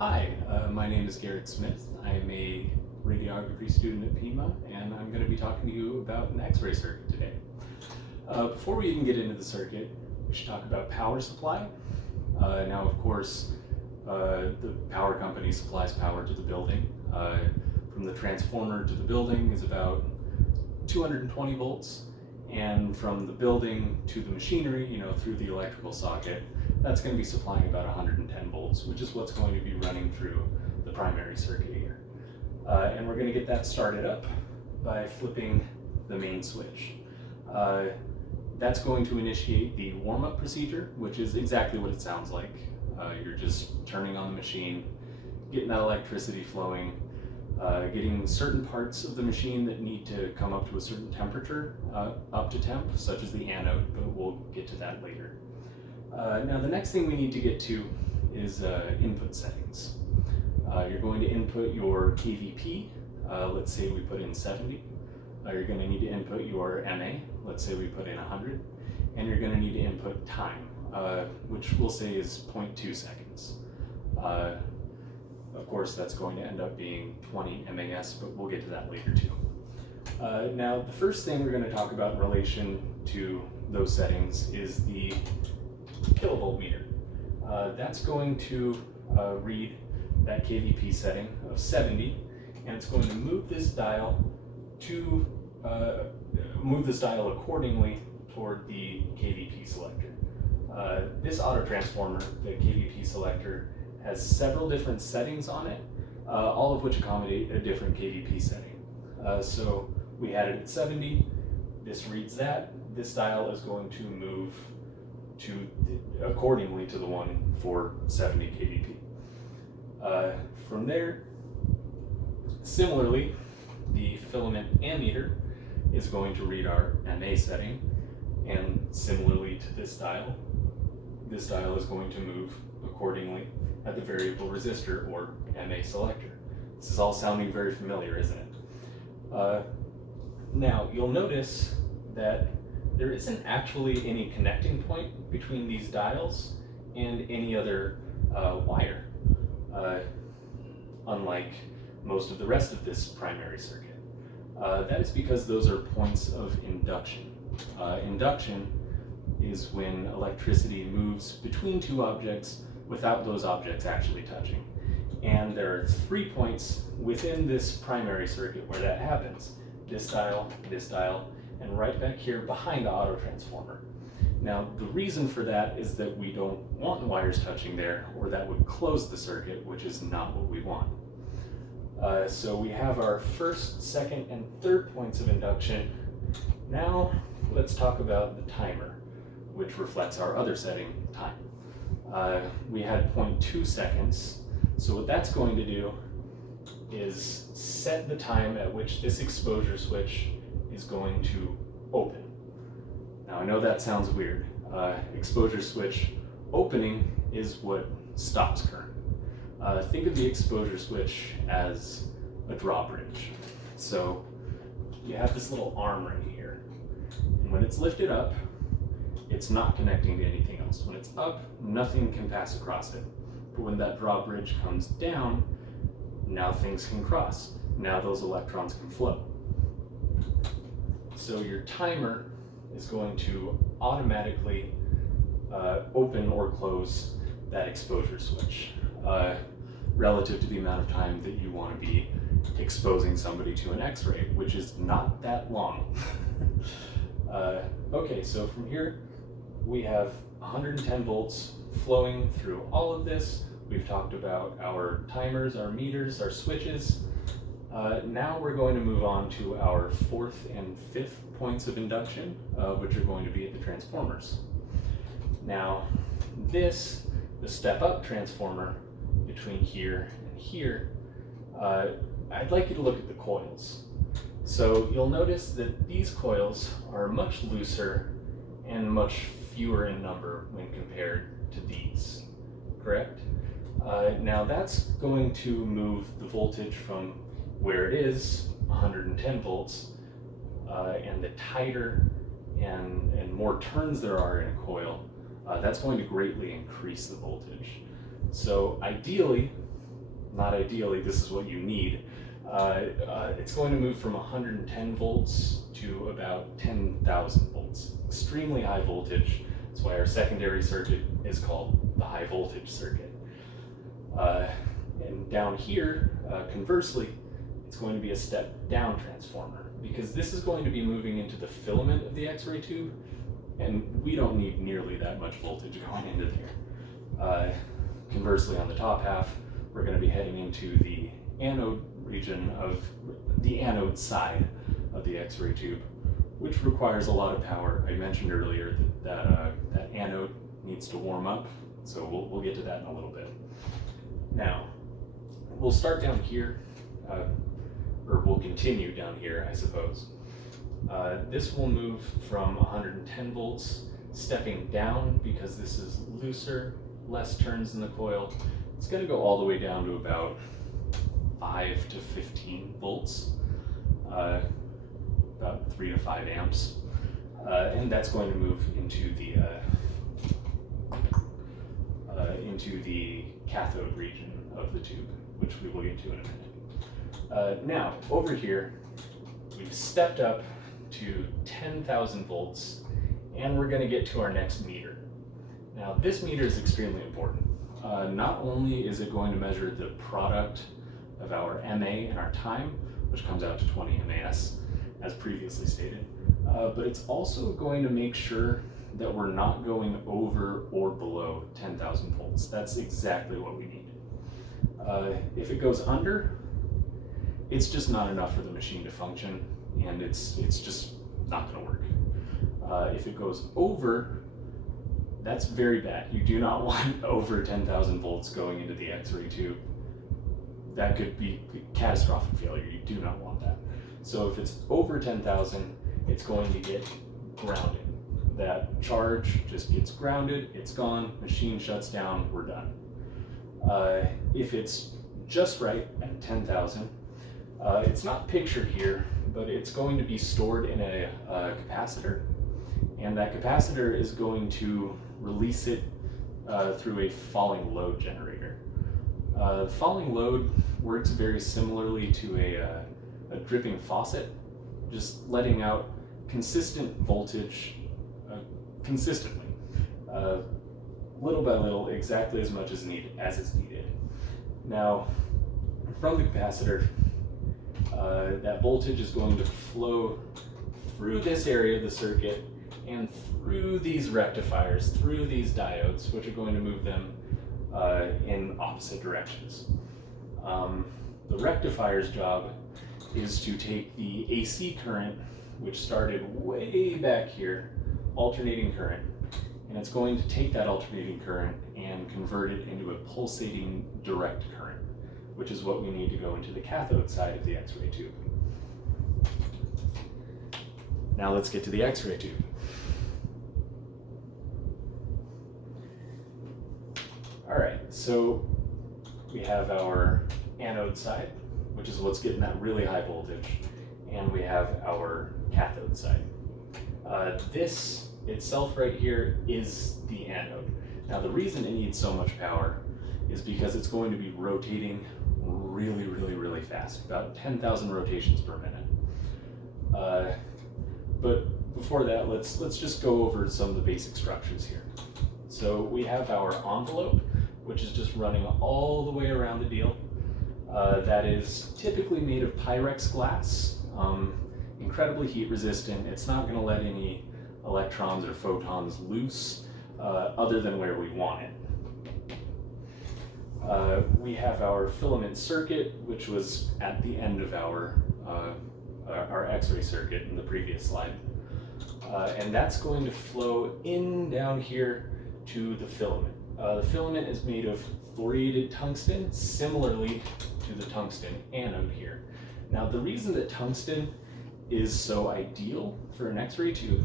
Hi, my name is Garrett Smith. I am a radiography student at Pima, and I'm going to be talking to you about an X-ray circuit today. Before we even get into the circuit, we should talk about power supply. Now, of course, the power company supplies power to the building. From the transformer to the building is about 220 volts, and from the building to the machinery, through the electrical socket, that's going to be supplying about 110 volts, which is what's going to be running through the primary circuit here. And we're going to get that started up by flipping the main switch. That's going to initiate the warm-up procedure, which is exactly what it sounds like. You're just turning on the machine, getting that electricity flowing, getting certain parts of the machine that need to come up to a certain temperature, up to temp, such as the anode, but we'll get to that later. Now the next thing we need to get to is input settings. You're going to input your KVP, let's say we put in 70. You're going to need to input your MA, let's say we put in 100. And you're going to need to input time, which we'll say is 0.2 seconds. Of course, that's going to end up being 20 MAS, but we'll get to that later too. Now, the first thing we're going to talk about in relation to those settings is the kilovolt meter. That's going to read that KVP setting of 70, and it's going to move this dial accordingly toward the KVP selector. This auto transformer, the KVP selector, has several different settings on it, all of which accommodate a different KVP setting. So we had it at 70, this reads that, this dial is going to move accordingly to the one for 70 kVp. From there, similarly, the filament ammeter is going to read our MA setting, and similarly to this dial is going to move accordingly at the variable resistor or MA selector. This is all sounding very familiar, isn't it? Now, you'll notice that there isn't actually any connecting point between these dials and any other wire, unlike most of the rest of this primary circuit. That is because those are points of induction. Induction is when electricity moves between two objects without those objects actually touching. And there are 3 points within this primary circuit where that happens. This dial, and right back here behind the auto transformer. Now, the reason for that is that we don't want wires touching there, or that would close the circuit, which is not what we want. So we have our first, second, and third points of induction. Now, let's talk about the timer, which reflects our other setting, time. We had 0.2 seconds. So what that's going to do is set the time at which this exposure switch is going to open. Now, I know that sounds weird. Exposure switch opening is what stops current. Think of the exposure switch as a drawbridge. So you have this little arm right here, and when it's lifted up, it's not connecting to anything else. When it's up, nothing can pass across it. But when that drawbridge comes down, now things can cross. Now those electrons can flow. So your timer is going to automatically open or close that exposure switch relative to the amount of time that you want to be exposing somebody to an X-ray, which is not that long. Okay, so from here we have 110 volts flowing through all of this. We've talked about our timers, our meters, our switches. Now we're going to move on to our fourth and fifth points of induction, which are going to be at the transformers. Now, the step-up transformer between here and here, I'd like you to look at the coils. So you'll notice that these coils are much looser and much fewer in number when compared to these, correct? Now that's going to move the voltage from where it is, 110 volts, and the tighter and more turns there are in a coil, that's going to greatly increase the voltage. So ideally, not ideally, this is what you need. It's going to move from 110 volts to about 10,000 volts. Extremely high voltage. That's why our secondary circuit is called the high voltage circuit. And down here, conversely, it's going to be a step down transformer, because this is going to be moving into the filament of the X-ray tube, and we don't need nearly that much voltage going into there. Conversely, on the top half, we're going to be heading into the anode region of the anode side of the X-ray tube, which requires a lot of power. I mentioned earlier that anode needs to warm up, so we'll get to that in a little bit. Now, we'll start down here, or we'll continue down here, I suppose. This will move from 110 volts, stepping down because this is looser, less turns in the coil. It's going to go all the way down to about 5 to 15 volts, about 3 to 5 amps, and that's going to move into the cathode region of the tube, which we will get to in a minute. Now, over here, we've stepped up to 10,000 volts, and we're going to get to our next meter. Now, this meter is extremely important. Not only is it going to measure the product of our MA and our time, which comes out to 20 MAS, as previously stated, but it's also going to make sure that we're not going over or below 10,000 volts. That's exactly what we need. If it goes under, it's just not enough for the machine to function, and it's just not going to work. If it goes over, that's very bad. You do not want over 10,000 volts going into the X-ray tube. That could be catastrophic failure. You do not want that. So if it's over 10,000, it's going to get grounded. That charge just gets grounded, it's gone, machine shuts down, we're done. If it's just right at 10,000, it's not pictured here, but it's going to be stored in a capacitor, and that capacitor is going to release it through a falling load generator. Falling load works very similarly to a dripping faucet, just letting out consistent voltage consistently, little by little, exactly as much as is needed. Now, from the capacitor, that voltage is going to flow through this area of the circuit and through these rectifiers, through these diodes, which are going to move them in opposite directions. The rectifier's job is to take the AC current, which started way back here, alternating current, and it's going to take that alternating current and convert it into a pulsating direct current, which is what we need to go into the cathode side of the X-ray tube. Now let's get to the X-ray tube. All right, so we have our anode side, which is what's getting that really high voltage, and we have our cathode side. This itself right here is the anode. Now, the reason it needs so much power is because it's going to be rotating really, really, really fast, about 10,000 rotations per minute. But before that, let's just go over some of the basic structures here. So we have our envelope, which is just running all the way around the deal. That is typically made of Pyrex glass, incredibly heat resistant. It's not going to let any electrons or photons loose other than where we want it. We have our filament circuit, which was at the end of our X-ray circuit in the previous slide. And that's going to flow in down here to the filament. The filament is made of thoriated tungsten, similarly to the tungsten anode here. Now, the reason that tungsten is so ideal for an X-ray tube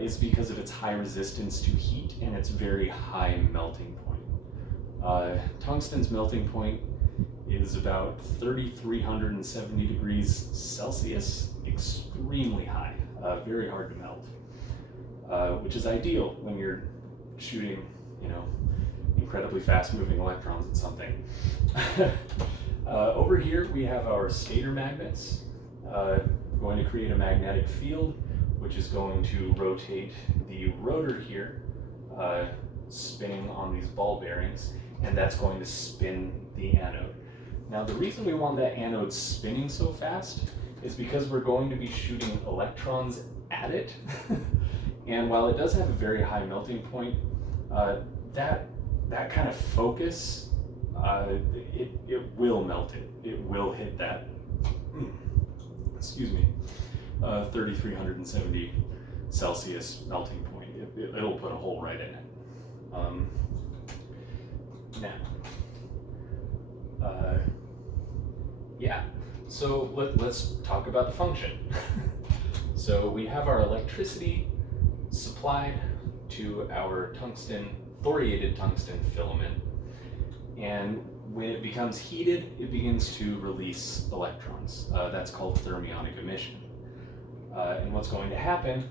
is because of its high resistance to heat and its very high melting point. Tungsten's melting point is about 3,370 degrees Celsius, extremely high, very hard to melt, which is ideal when you're shooting, incredibly fast moving electrons at something. Over here we have our stator magnets. Going to create a magnetic field, which is going to rotate the rotor here, spinning on these ball bearings, and that's going to spin the anode. Now the reason we want that anode spinning so fast is because we're going to be shooting electrons at it. And while it does have a very high melting point, that kind of focus, it will melt it. It will hit that, excuse me, 3,370 Celsius melting point. It'll put a hole right in it. Yeah, so let's talk about the function. So we have our electricity supplied to our thoriated tungsten filament, and when it becomes heated, it begins to release electrons. That's called thermionic emission. And what's going to happen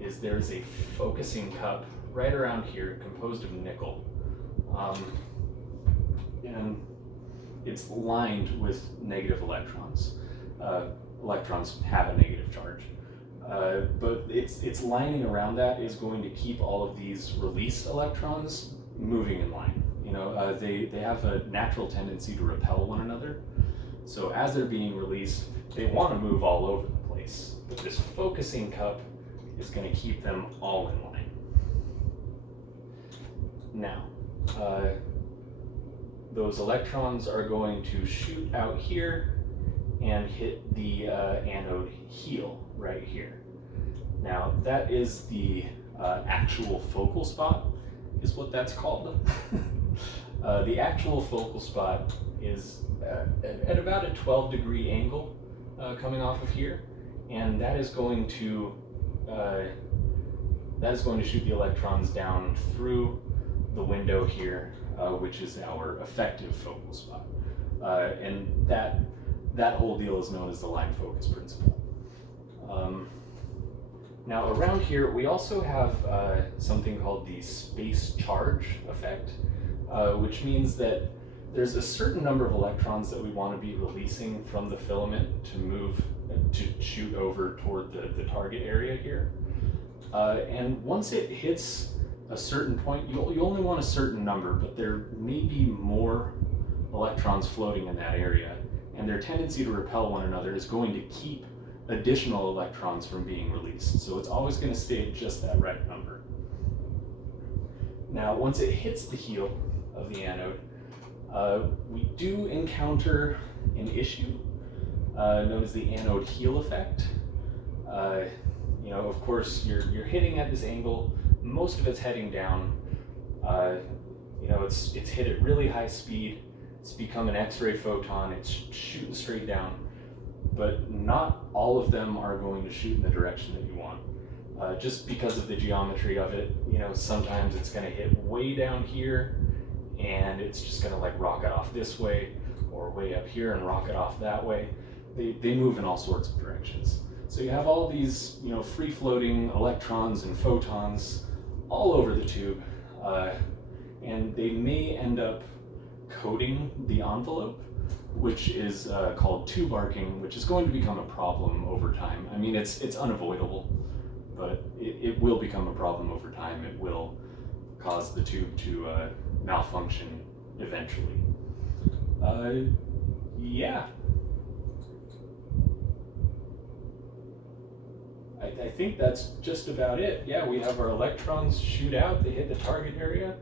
is there's a focusing cup right around here composed of nickel. And it's lined with negative electrons. Electrons have a negative charge. But its lining around that is going to keep all of these released electrons moving in line. You know, they have a natural tendency to repel one another. So as they're being released, they want to move all over the place. But this focusing cup is going to keep them all in line. Now, those electrons are going to shoot out here and hit the anode heel right here. Now, that is the actual focal spot, is what that's called. The actual focal spot is at about a 12-degree angle coming off of here, and that is going to shoot the electrons down through the window here, which is our effective focal spot, and that whole deal is known as the line focus principle. Now around here we also have something called the space charge effect, which means that there's a certain number of electrons that we want to be releasing from the filament to shoot over toward the target area here. And once it hits a certain point, you only want a certain number, but there may be more electrons floating in that area, and their tendency to repel one another is going to keep additional electrons from being released. So it's always going to stay at just that right number. Now, once it hits the heel of the anode, we do encounter an issue known as the anode heel effect. You know, of course, you're hitting at this angle. Most of it's heading down. You know, it's hit at really high speed. It's become an X-ray photon. It's shooting straight down. But not all of them are going to shoot in the direction that you want. Just because of the geometry of it, you know, sometimes it's going to hit way down here, and it's just going to like rocket off this way, or way up here and rocket off that way. They move in all sorts of directions. So you have all these, you know, free-floating electrons and photons all over the tube, and they may end up coating the envelope, which is called tube arcing, which is going to become a problem over time. I mean, it's unavoidable, but it will become a problem over time. It will cause the tube to malfunction eventually. Yeah. I think that's just about it. Yeah, we have our electrons shoot out, they hit the target area,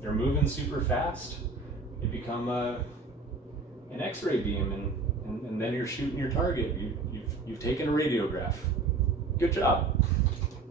they're moving super fast, they become an X-ray beam, and then you're shooting your target. You've taken a radiograph. Good job.